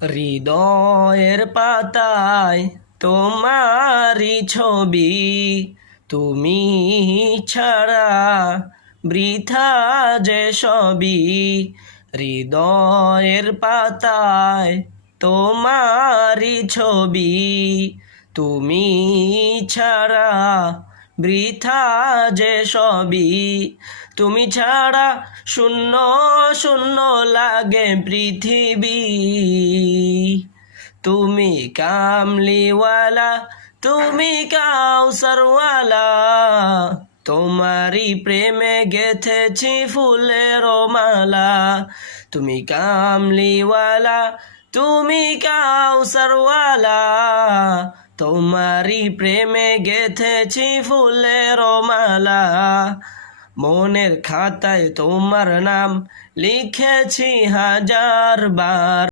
হৃদয়ের পাতায় তোমারই ছবি, তুমি ছাড়া বৃথা যে সবই। হৃদয়ের পাতায় তোমারই ছবি, তুমি ছাড়া বৃথা যে সবই। তুমি ছাড়া শূন্য শূন্য লাগে পৃথিবী। তুমি কামলিওয়ালা, তুমি কাউসারওয়ালা, তোমারই প্রেমে গেথেছি ফুলের মালা। তুমি কামলিওয়ালা, তুমি কাউসারওয়ালা, তোমারই প্রেমে গেথেছি ফুলের মালা। মনের খাতায় তোমার নাম লিখেছি 1000 বার।